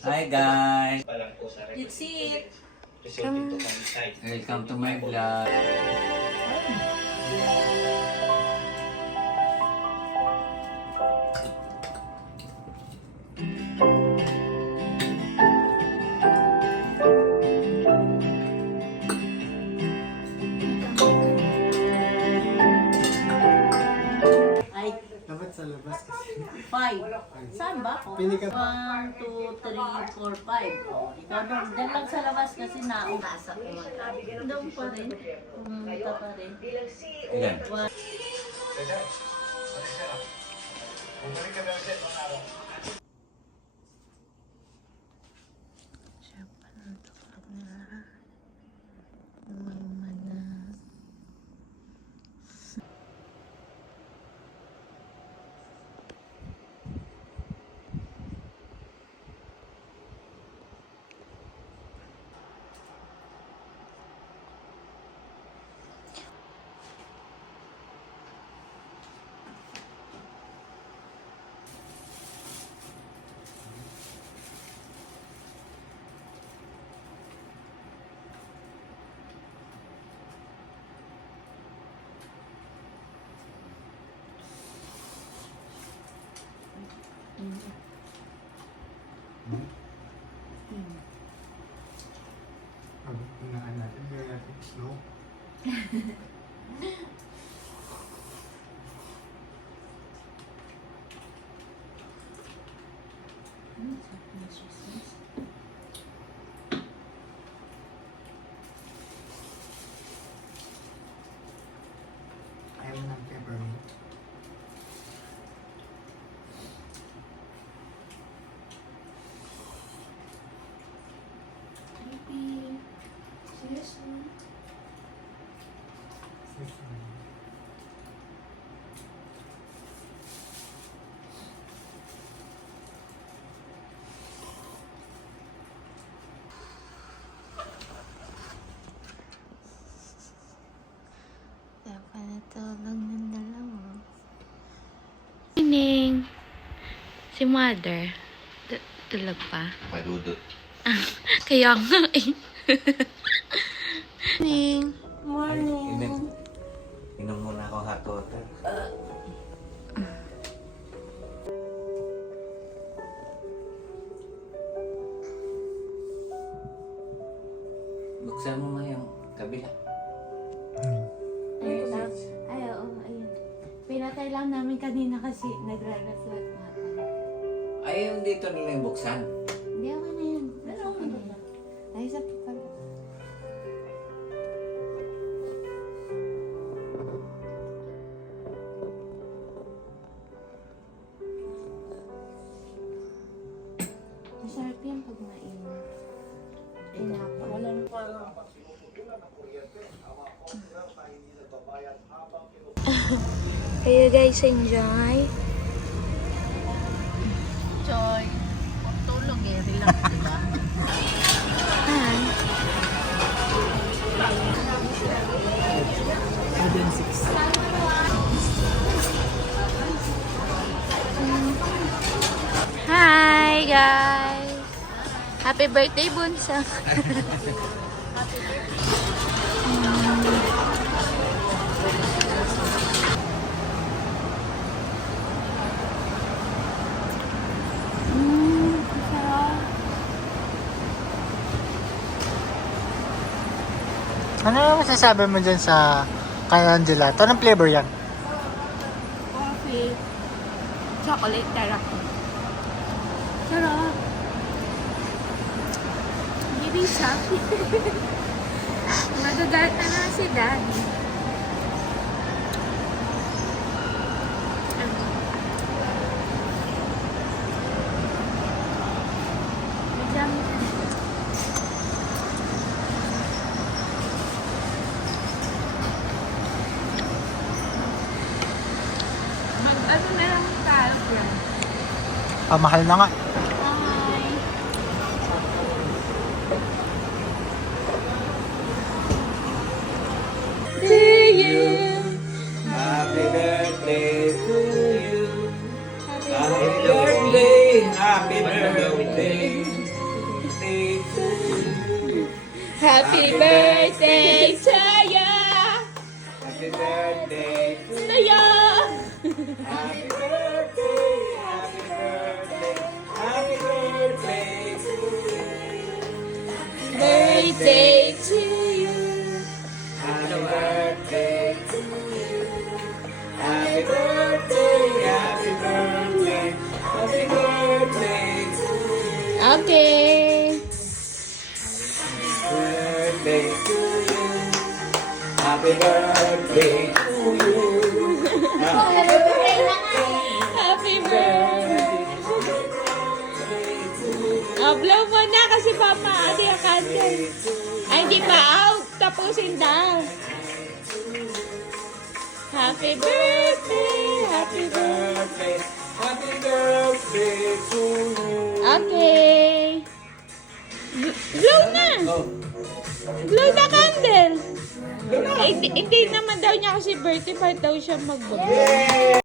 Hi guys! It's it. Welcome to my vlog. Ay, Dapat sa labas kasi. 5. Saan ba ako? Pili ka. 1, 2, 3, 4, 5. Oh, ikaw doon. Diyan lang sa labas kasi naumasa ko. Doon pa rin. Pumunta pa rin. Ilan? Unaan natin. Gawin natin slow. Ayaw mo ng peppermint. Dapat natulog ng dalawa. Morning! Si mother, tulog pa. Padudot. Kaya nga eh. Morning! Morning! Inom muna ako hot water. Buksan mo nga yung kabila. Ay, oo, ayun. Pinatay lang namin kanina kasi nagre-reflect nga pala. Ay, yung dito nila yung buksan. Hindi, ako na yan. Pero ako na yan. Ay, isa pa pala. Masarap yan pag mainit. Pinapa. Walang pala. Kayo guys, enjoy. Joy. Tulog eh. Relax, diba? Hi. Aden 6. Hi guys. Happy birthday, Bunsa. Ano naman masasabi mo dyan sa Canon Gelato? Anong flavor yan? Coffee. Chocolate teriyaki. Sarap. Maybe siya. Magagalit na naman si Daddy. Madami na. Mag-ano na lang tayo yan. Pamahal na nga. Bye. Happy birthday to you. Happy birthday, happy birthday. Happy birthday to you! Happy birthday to To you! Happy birthday, happy birthday, happy birthday to you. Birthday to you! Happy birthday to you. Happy birthday, happy birthday, happy birthday to you. Okay. Birthday to you. Happy birthday to you. Happy birthday! Oh, blow mo na kasi papa, ate yung candle. Ay, hindi pa out. Tapusin daw. Happy birthday! Happy birthday! Birthday, happy birthday to you. Okay. Blow na! Oh, Blow na candle! Hindi naman daw niya kasi birthday, part daw siya mag-blow. yay!